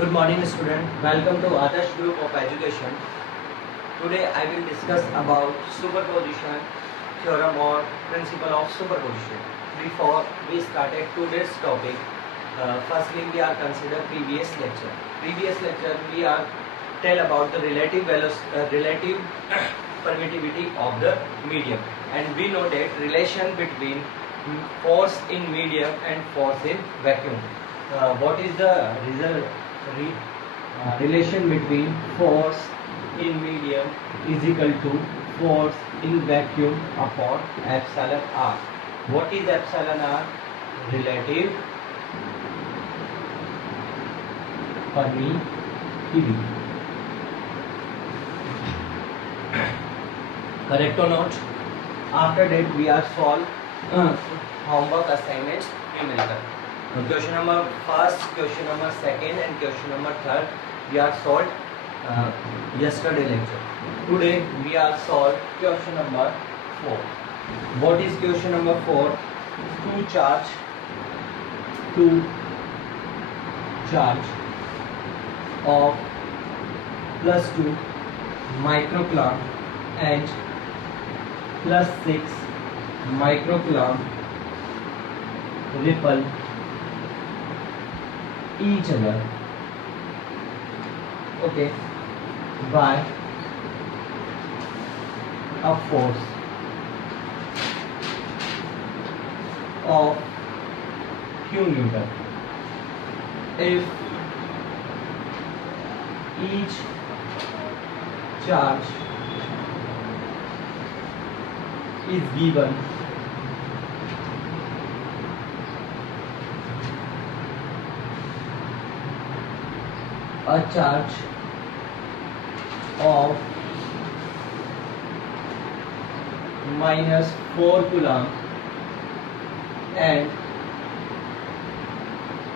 Good morning student. Welcome to Adarsh Group of Education. Today I will discuss about superposition theorem or principle of superposition. Before we started today's topic, firstly we are consider previous lecture. Previous lecture we are tell about the relative permittivity of the medium, and we know that relation between force in medium and force in vacuum. What is the relation between force in medium is equal to force in vacuum upon epsilon r. What is epsilon r? Relative permittivity. Correct or not? After that we are solve homework assignments numerical. Question number first, question number second and question number third we are solved yesterday lecture. Today we are solved question number 4. What is question number 4? Two charge of +2 microcoulomb and +6 microcoulomb repel each other, okay, by a force of Q Newton. If each charge is given a charge of -4 coulomb and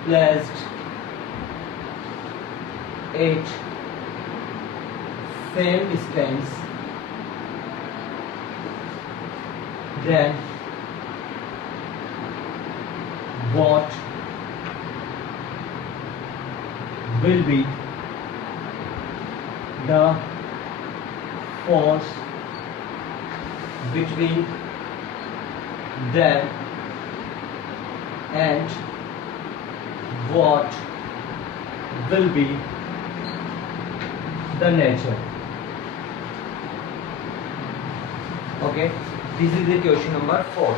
placed at same distance, then what will be the force between them and what will be the nature? Okay, this is the question number 4.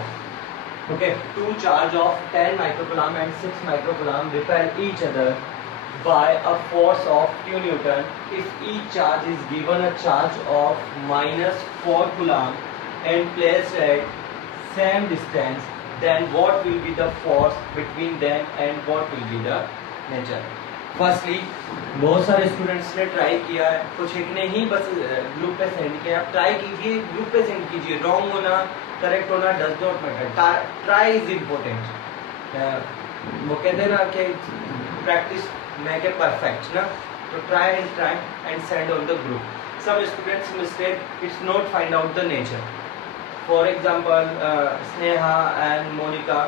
Okay, two charge of 10 microcoulomb and 6 microcoulomb repel each other by a force of Q Newton. If each charge is given a charge of -4 coulomb and placed at same distance, then what will be the force between them and what will be the nature? Firstly बहुत सारे students ने try किया है, कुछ एक ने ही बस group पे सेंड किया. आप ट्राई कीजिए, ग्रुप पे सेंड कीजिए. रॉन्ग होना करेक्ट होना does not matter. Try is important. वो कहते हैं ना कि प्रैक्टिस मेक ए परफेक्ट ना. तो try and send on the group. Some students mistake it's not find out the nature. For example Sneha and Monika,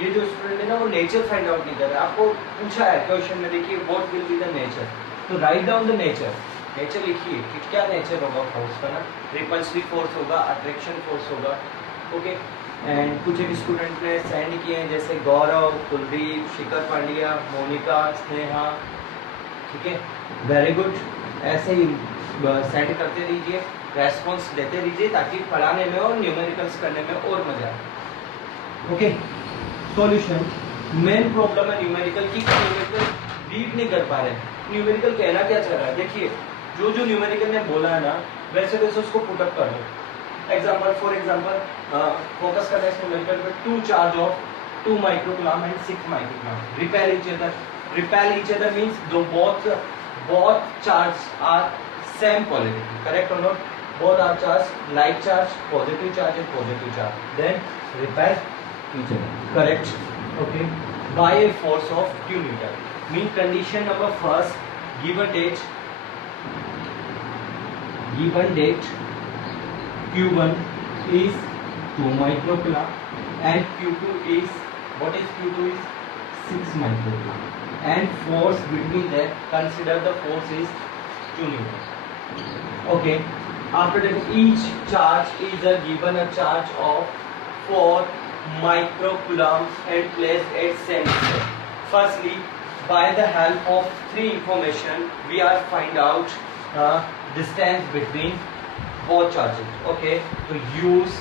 ये जो स्टूडेंट है ना वो नेचर फाइंड आउट नहीं कर रहा. आपको पूछा है क्वेश्चन में, देखिए what will be the nature, तो write down the nature. Nature लिखिए कि क्या नेचर होगा फोर्स का ना. रिपल्सिव फोर्स होगा, अट्रैक्शन फोर्स होगा. ओके, एंड कुछ एक स्टूडेंट ने सेंड किए हैं जैसे गौरव, कुलदीप, शिखर पांड्या, मोनिका, स्नेहा. ठीक है, वेरी गुड. ऐसे ही सेंड करते रहिए, रेस्पॉन्स देते रहिए ताकि पढ़ाने में और न्यूमेरिकल्स करने में और मजा आए. Okay, solution. मेन प्रॉब्लम है न्यूमेरिकल की, न्यूमेरिकल रीड नहीं कर पा रहे. न्यूमेरिकल कहना क्या चाह रहा है, देखिए जो न्यूमेरिकल ने बोला है ना वैसे वैसे उसको पुट अप कर दो. एग्जांपल, फॉर एग्जांपल फोकस करना है इस न्यूमेरिकल पे. Two charge of 2 microcoulomb and 6 microcoulomb repel each other. Repel each other means both charges are same polarity. Correct or not? Both are charged, like charge, positive charge and positive charge. Then repel each other. Correct? Okay. By a force of Q Newton. Mean condition number first, given date Q1 is 2 microcoulomb and Q2 is, what is Q2 is 6 microcoulomb. and force between them, consider the force is 2 Newton. Okay, after that each charge is given a charge of 4 microcoulombs and placed at center. Firstly, by the help of 3 information, we are find out distance between both charges. Okay, to use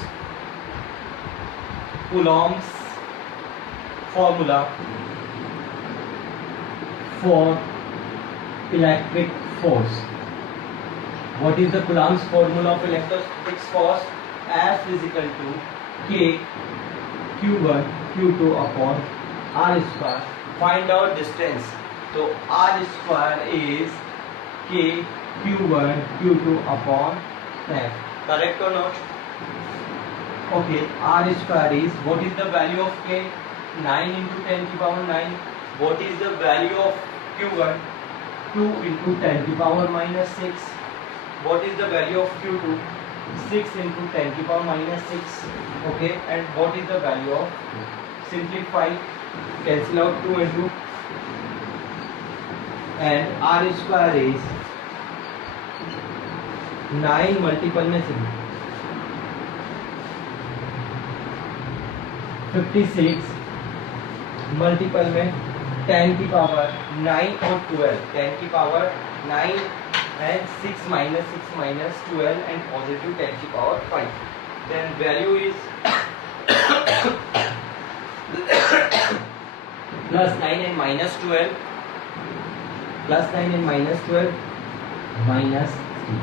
Coulomb's formula for electric force. What is the Coulomb's formula of electrostatic force? F is equal to K Q1 Q2 upon R square. Find out distance. So R square is K Q1 Q2 upon F. Correct or not? Okay, R square is, what is the value of K? 9 into 10 to the power 9. What is the value of Q1? 2 into 10 to the power minus 6. What is the value of Q2? 6 into 10 to the power minus 6. Okay, and what is the value of, simplify, cancel out 2 and 2, and R square is 9 multiple में से 56 multiple में 10 की power 9 और 12, 10 की power 9 and 6 minus 12 and positive 10 की power 5. Then value is plus 9 and minus 12, plus 9 and minus 12 minus 3.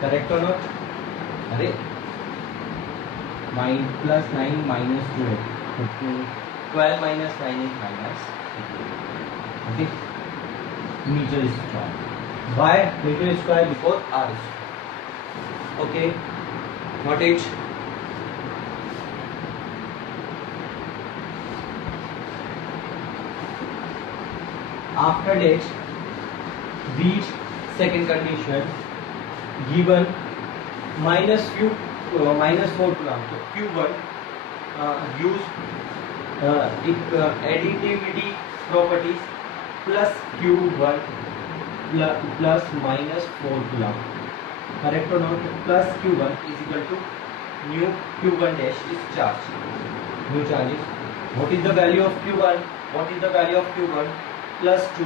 Correct or not? अरे plus 9 minus 12. 12 minus 9 is minus 3. Okay. Meter square. By meter square before R square. Okay. Not it. After that, reach second condition. Given minus 4 coulomb. So Q1 use additivity properties plus Q1 plus minus 4 coulomb. Correct or not? Plus Q1 is equal to new Q1 dash is charge. New charge is, what is the value of Q1? What is the value of Q1? Plus 2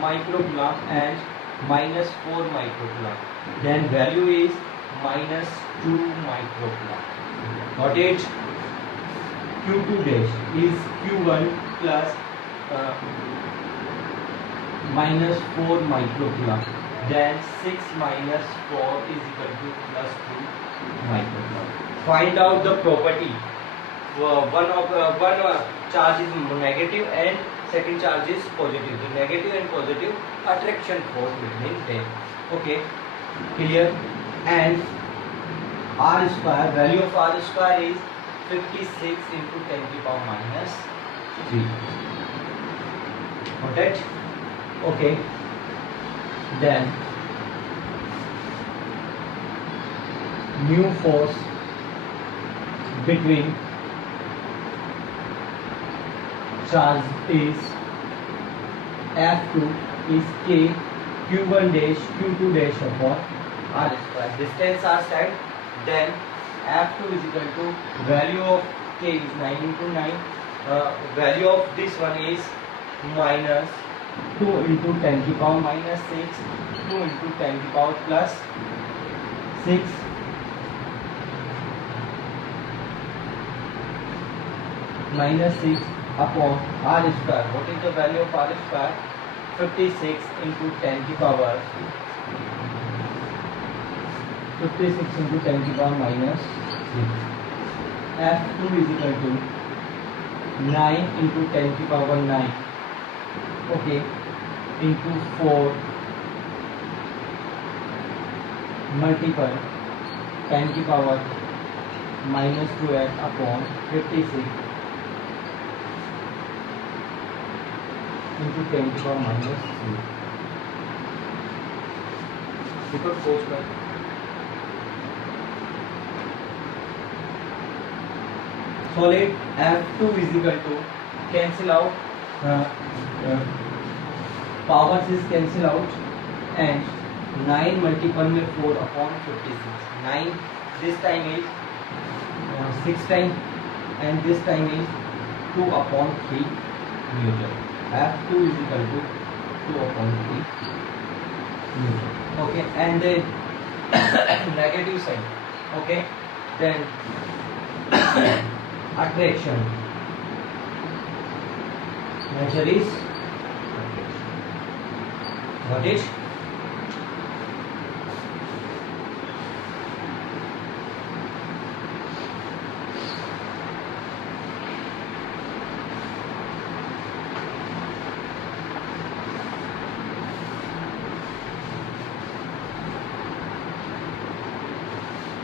microcoulomb and minus 4 microcoulomb. Then value is minus 2 microcoulomb. Got it? Q2 dash is Q1 plus minus 4 microcoulomb. Then 6 minus 4 is equal to plus 2 microcoulomb. Find out the property. One charge is negative and second charge is positive. The negative and positive attraction force between them. Okay, clear? And R square, value of R square is 56 into 10 to the power minus 3. Got it? Okay. Then new force between charge is F2 is K Q1 dash Q2 dash upon R square. Distance are set. Then F2 is equal to, value of K is 9 into 9. Value of this one is minus 2 into 10 to the power minus 6, 2 into 10 to the power plus 6 minus 6 upon R square. What is the value of R square? 56 into 10 to the power 56 into 10 to the power minus 6. F2 is equal to 9 into 10 to the power 9. Okay, into 4 multiple 10 to the power minus 12 upon 56 into 10 to the power minus 3. Because force by solid F2 is equal to, cancel out uh, uh, powers is cancel out, and 9 multiple में 4 upon 56. 9 this time is 6 time, and this time is 2 upon 3 Newton. F2 is equal to 2 upon 3 Newton. Okay, and then negative sign. Okay, then attraction. Measure is attraction. Got it?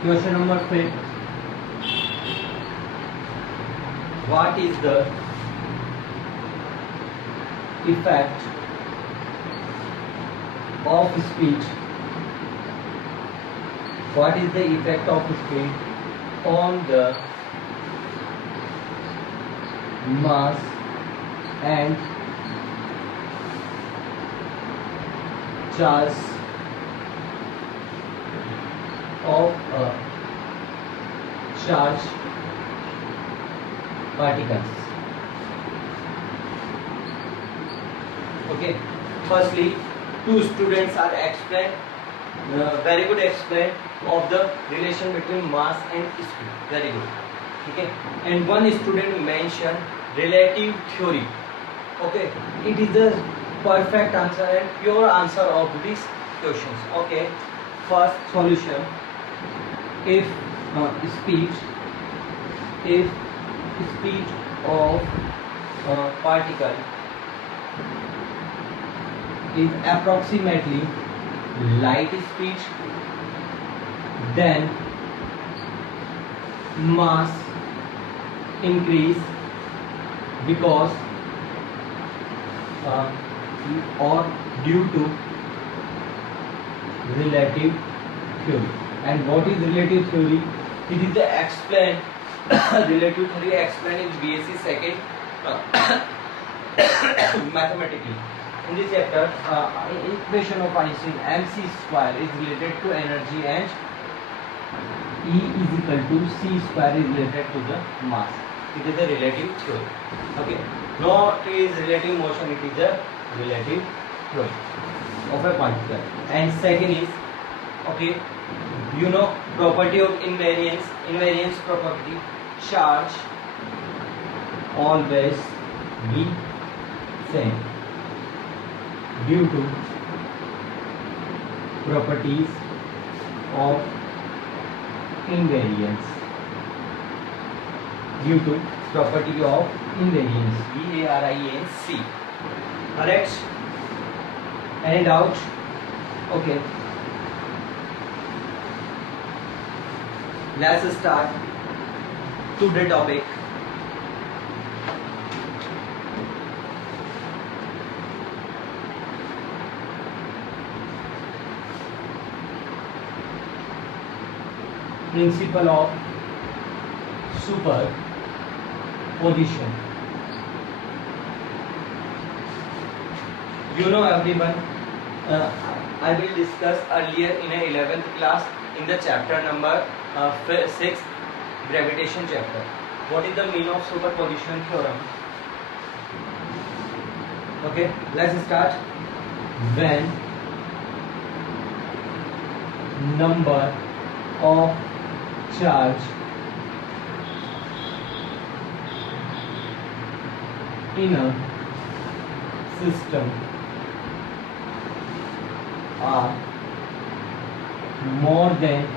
Question number 5. What is the effect of speed? What is the effect of speed on the mass and charge of a charged particles? Okay, firstly, two students are explained very good explain of the relation between mass and speed, very good. Okay, and one student mentioned relative theory. Okay, it is the perfect answer and pure answer of these questions. Okay, first solution: if speed of particle is approximately light speed, then mass increase because or due to relative theory. And what is relative theory? It is the explained relative theory explained in BSc second mathematically. In this chapter, equation of Einstein mc square is related to energy and E is equal to c square is related to the mass. It is a relative theory. Okay, not is relative motion, it is a relative theory of a particle. And second is, okay, you know property of invariance property: charge always be same due to properties of invariance. Due to property of invariance, VARIANC. Correct? Any doubt? Okay. Let's start today's topic. Principle of superposition. You know everyone, I will discuss earlier in a 11th class in the chapter number 6, gravitation chapter. What is the meaning of superposition theorem? Okay, let's start. When number of charge in a system are more than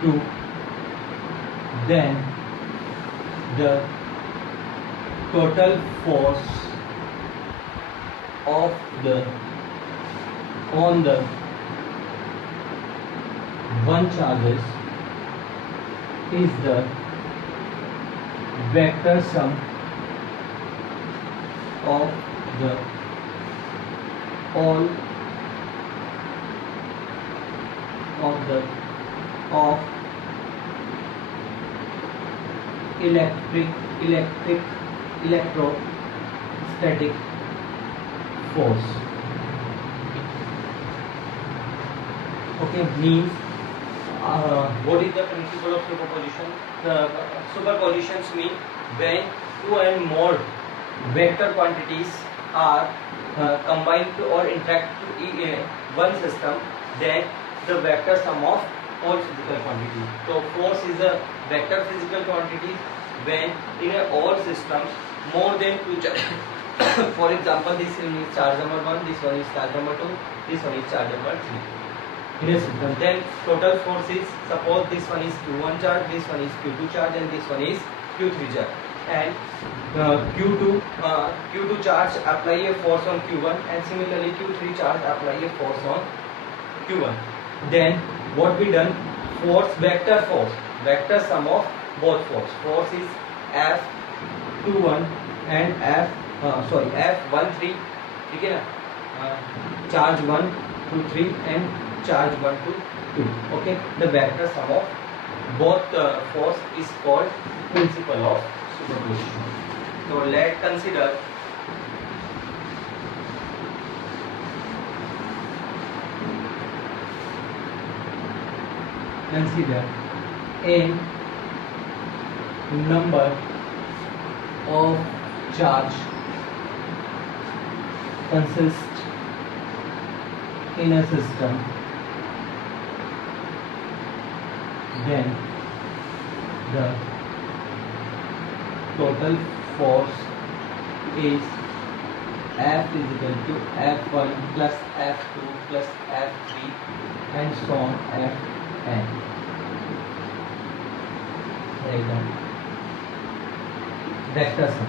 2, then the total force of the on the one charges is the vector sum of the all of electric electrostatic force. Okay, means what is the principle of superposition? The superpositions mean when two and more vector quantities are combined or interact to one system, then the vector sum of all physical quantities. So force is a vector physical quantity when in all systems more than two for example, this is charge number 1, this one is charge number 2, this one is charge number 3 in a system. Then total force is, suppose this one is Q1 charge, this one is Q2 charge, and this one is Q3 charge. And Q2 charge apply a force on Q1, and similarly Q3 charge apply a force on Q1. Then what we done? Force, vector sum of both force. Force is F21 and F13. ठीक है ना? Charge 1 to 3 and charge 1 to 2. Okay, the vector sum of both force is called principle of superposition. So let's consider a number of charge consists in a system, then the total force is F is equal to F1 plus F2 plus F3 and so on Fn. Vector sum.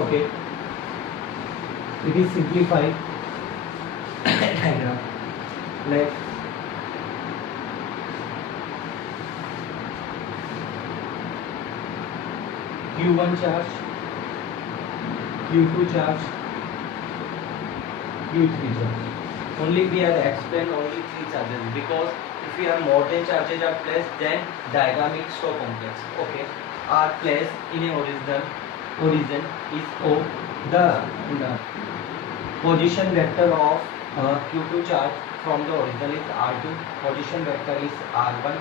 Okay, it is simplified diagram. Like Q1 charge, Q2 charge, Q3 charge. Only we have explained only three charges, because if we have more than charges are placed, then diagram is so complex. Okay, are placed in a origin is O. The position vector of Q2 charge from the origin is R2, position vector is R1,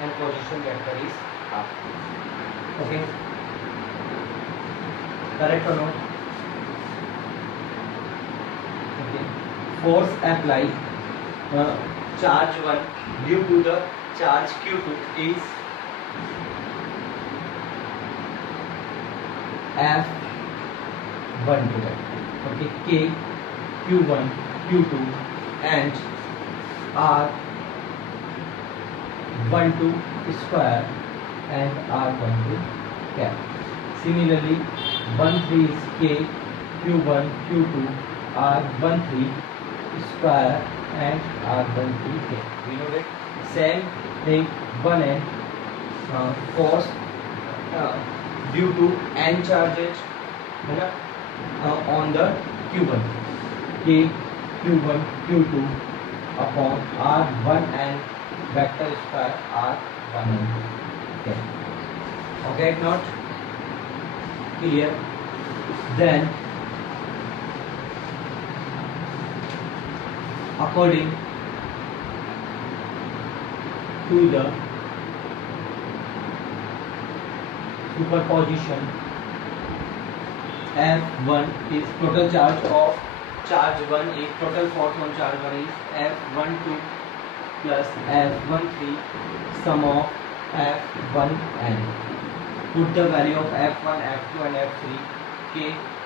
and position vector is R2. Okay, correct or not? Okay, force applied charge 1 due to the charge Q2 is F12. Okay, K, Q1, Q2 and R12 square and R12 cap. Similarly, 13 is K, Q1, Q2, R13 square and R13 cap. We know that. Same thing, 1n force due to n charges on the Q1, K, Q1, Q2 upon R1 and vector square R1 and K. Okay, not clear? Then according to the superposition, F1 is total charge of charge 1 is total force on charge 1 is F12 plus F13 sum of F1n. Put the value of F1, F2 and F3. K,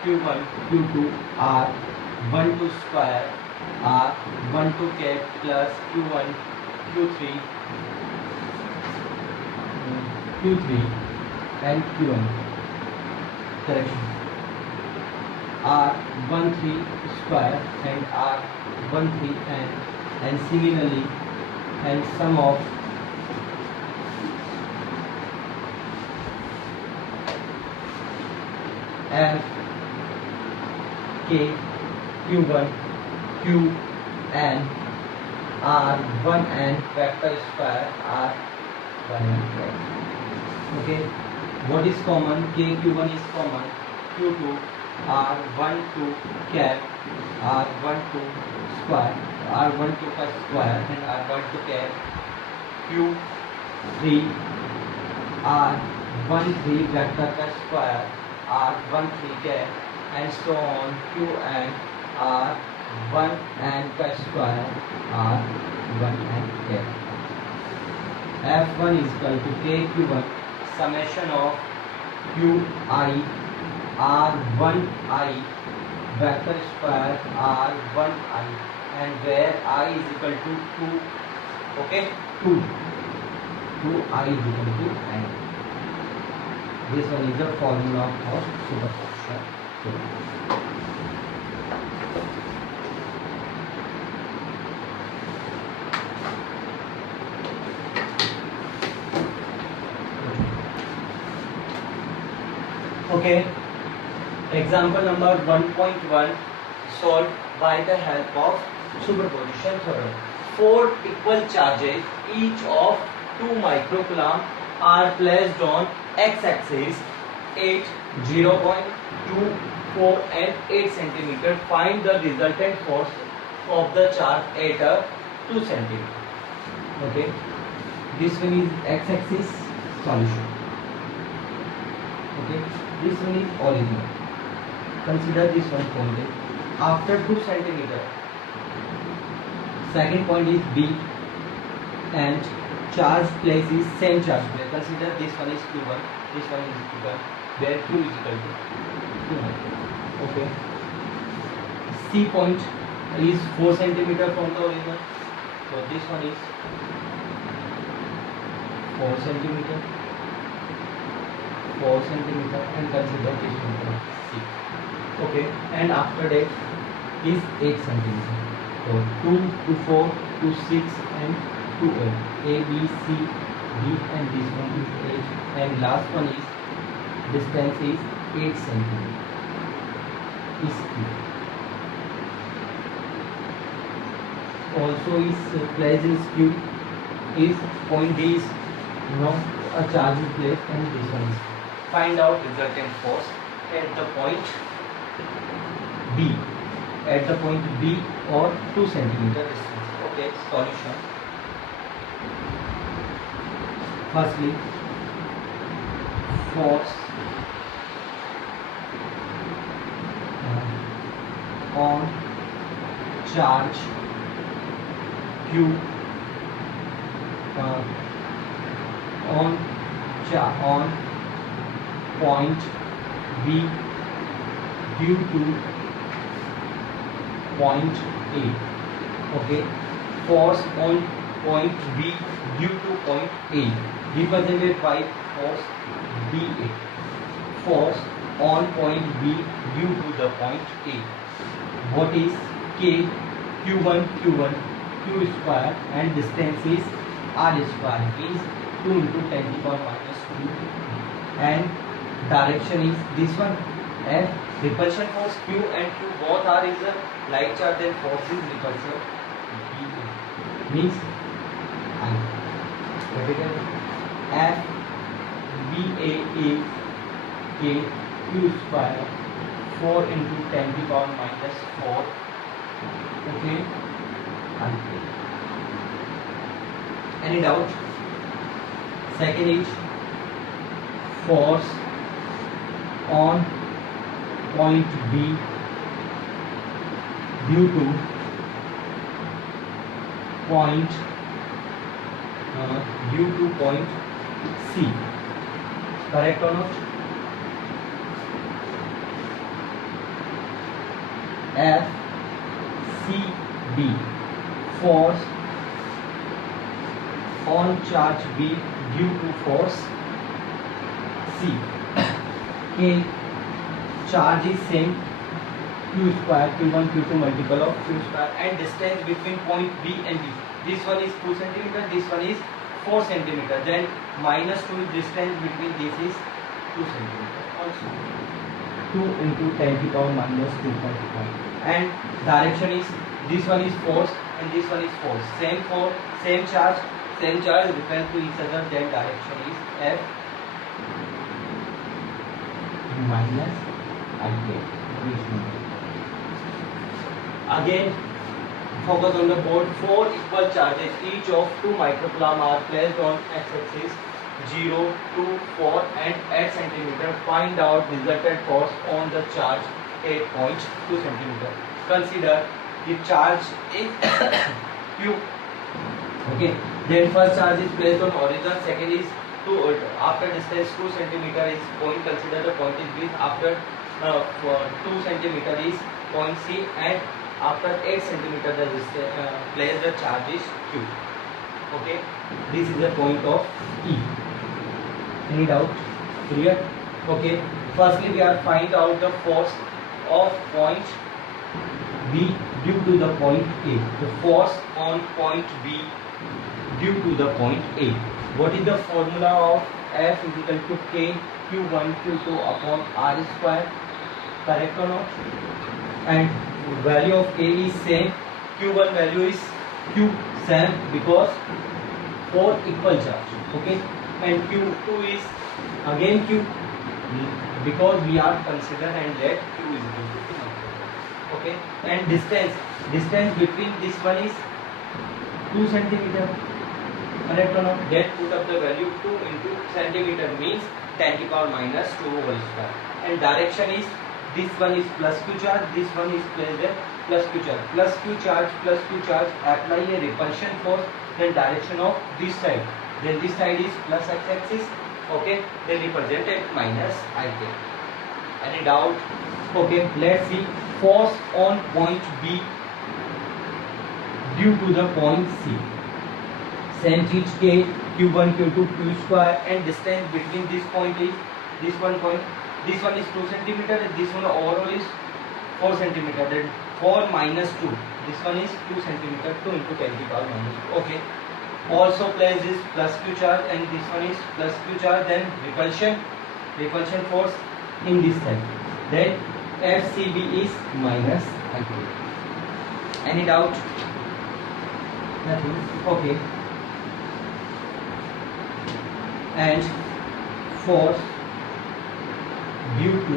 Q1, Q2 R12 square R12 K plus Q1, Q3 and Q1. Correction. R13 square and R13 and similarly and sum of F K Q1 Q N R1 N vector square R1 N. Okay, what is common? KQ1 is common. Q2 R12 cap R12 square R12 का square and R12 cap Q3 R13 vector का square R13 cap and so on. Qn R1n का square R1n cap. F1 is equal to KQ1 summation of Qi R1I vector square R1I and where I is equal to 2. Okay, 2I is equal to n. This one is the formula of superposition. Okay, example number 1.1 solved by the help of superposition theorem. Four equal charges, each of 2 microcoulomb, are placed on x-axis 8, 0.2, 4 and 8 centimeter. Find the resultant force of the charge at a 2 centimeter. Okay, this one is x-axis solution. Okay, this one is original. Consider this one point after 2 centimeter. Second point is B and charge place is same charge place. Consider this one is Q1, this one is Q1, where Q is equal to Q1. Okay. C point is 4 centimeter from the original. So this one is 4 centimeter. 4 centimeter and consider this one C. Okay, and after that is 8 centimeter. So 2 to 4 to 6 and to 8. A, B, C, D and this one is 8 and last one is distance is 8 centimeter. Is Q. Also is place is Q is point D is a charge is placed and this one is. Find out resultant force at the point B. At the point B or 2 centimeter distance. Okay, solution. Firstly, force on charge Q on point B due to point A. Okay, force on point B due to point A represented by force dA. Force on point B due to the point A. What is K? Q1 Q square and distance is R square is 2 into 10 to the power minus 2 and direction is this one. F repulsion force Q and Q both are is a like charge, then force is repulsion B means I. F BA K Q square 4 into 10 to the power minus 4. Okay, any doubt? Second is force on point B due to point C. Correct or not? F C B force on charge B due to force C. K charge is same Q square Q1 Q2 multiple of Q square and distance between point B and B. This one is 2 centimeter, this one is 4 centimeter. Then minus 2 is distance between this is 2 centimeter also. 2 into 10 to the power minus 2.5 and direction is this one is force and this one is force. Same charge repel to each other. Then direction is F minus IK. Again, focus on the board. 4 equal charges, each of 2 microcoulomb, are placed on x-axis 0, 2, 4 and 8 centimeter. Find out resultant force on the charge 8.2 centimeter. Consider the charge is Q. Okay. Then first charge is placed on origin. Second is after distance 2 centimeter is point. Consider the point is B. After 2 centimeter is point C, and after 8 centimeter the place the charge is Q. Okay. This is the point of E. Any doubt? Clear? Okay. Firstly, we are find out the force of point B due to the point A. The force on point B due to the point A. What is the formula of F is equal to K Q1 Q2 upon R square? Correct or not? And value of A is same. Q1 value is Q same because 4 equal charge. Okay. And Q2 is again Q because we are consider and let Q is equal to 2. Okay. And distance between this one is 2 centimeter. Correct or not? Then put up the value 2 into centimeter means 10 to the power minus 2 whole square. And direction is this one is plus Q charge, this one is placed at plus Q charge. Plus Q charge, apply a repulsion force, then direction of this side. Then this side is plus x-axis. Okay, then represented minus IK. Any doubt? Okay, let's see. Force on point B due to the point C. Same change K, Q1, Q2, Q square, and distance between this point is this one point. This one is 2 centimeter and this one overall is 4 centimeter. Then 4 minus 2. This one is 2 centimeter, 2 into 10 to the power minus 2. Okay. Also place this plus Q charge and this one is plus Q charge. Then repulsion force in this side. Then FCB is minus IK. Any doubt? Nothing. Okay. And force due to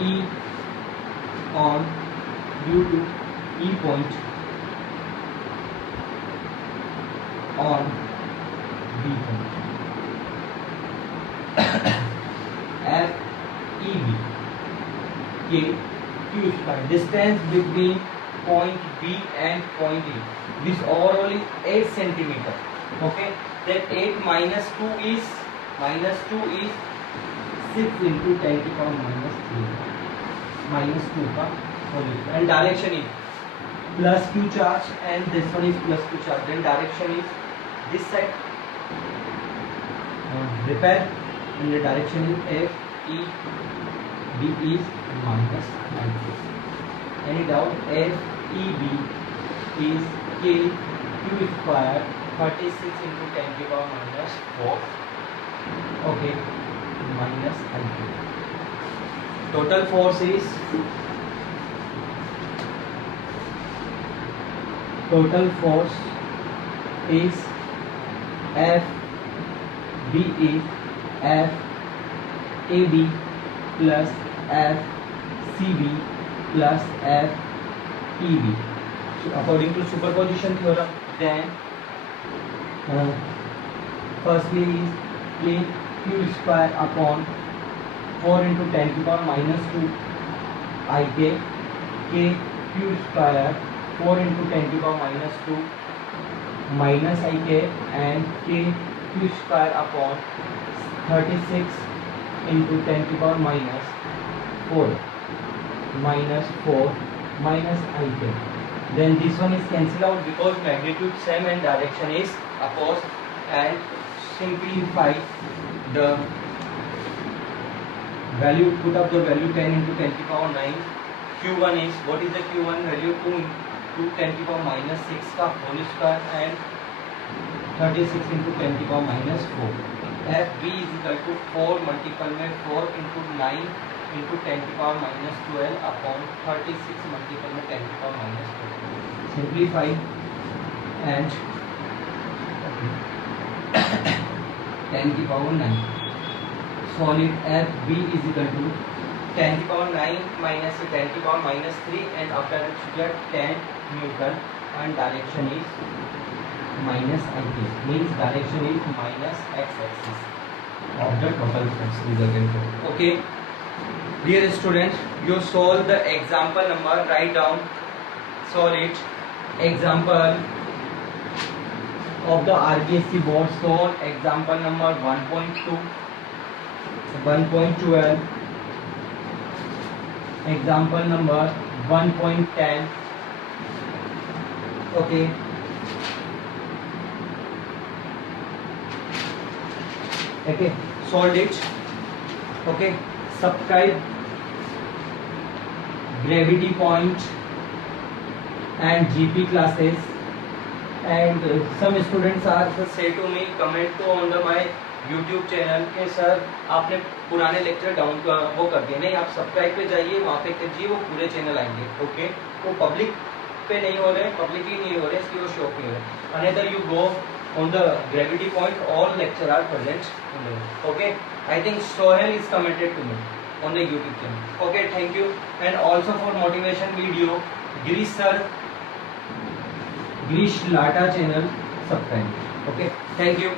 E point on B point. FEB K Q square. Distance between point B and point E. This overall is 8 centimeter. Okay. Then 8 minus 2 is 6 into 10 to the power minus 3 minus 2 का whole. And direction is plus Q charge and this one is plus Q charge. Then direction is this side repel and the direction is F E B is minus 9. Any doubt? F E B is K Q square 36 into 10 to the power minus 4. Okay. Minus IK. Total force is F B is F A B plus F C B plus F E B. So according to superposition theorem, then firstly is K Q square upon 4 into 10 to the power minus 2 IK. K Q square 4 into 10 to the power minus 2 minus IK, and K Q square upon 36 into 10 to the power minus 4 minus IK. Then this one is cancelled out because magnitude same and direction is opposite. And simplify the value, put up the value 10 into 10 to the power 9. Q1 is, what is the Q1 value? 2 into 10 to the power minus 6 का whole square and 36 into 10 to the power minus 4. FB is equal to 4 multiple में 4 into 9 into 10 to power minus 12 upon 36 multiple में 10 to power minus 12. Simplify and 10 to power 9. Solid FB is equal to 10 to power 9 minus 10 to power minus 3, and after that you get 10 Newton, and direction is minus IT, means direction is minus x-axis of the total force resultant. Okay, dear student, you solve the example number, write down, solve it. Example of the RBSc board, solve example number 1.2, 1.12, example number 1.10. Okay, okay, solve it. Okay, subscribe gravity point and GP classes, and some students are say to me, comment to on the my YouTube channel के sir आपने पुराने lecture down वो कर दिए, नहीं आप subscribe पे जाइए, वहाँ पे कीजिए, वो पूरे चैनल आएंगे. ओके, वो पब्लिक पे नहीं हो रहे, पब्लिकली नहीं हो रहे, इसलिए वो शो नहीं हो रहे. Another you go on the gravity point, all lecture are present in there. Okay, I think Sohail is commented to me on the YouTube channel. Okay, thank you. And also for motivation video, Girish sir, Girish Lata channel subscribe. Okay, thank you.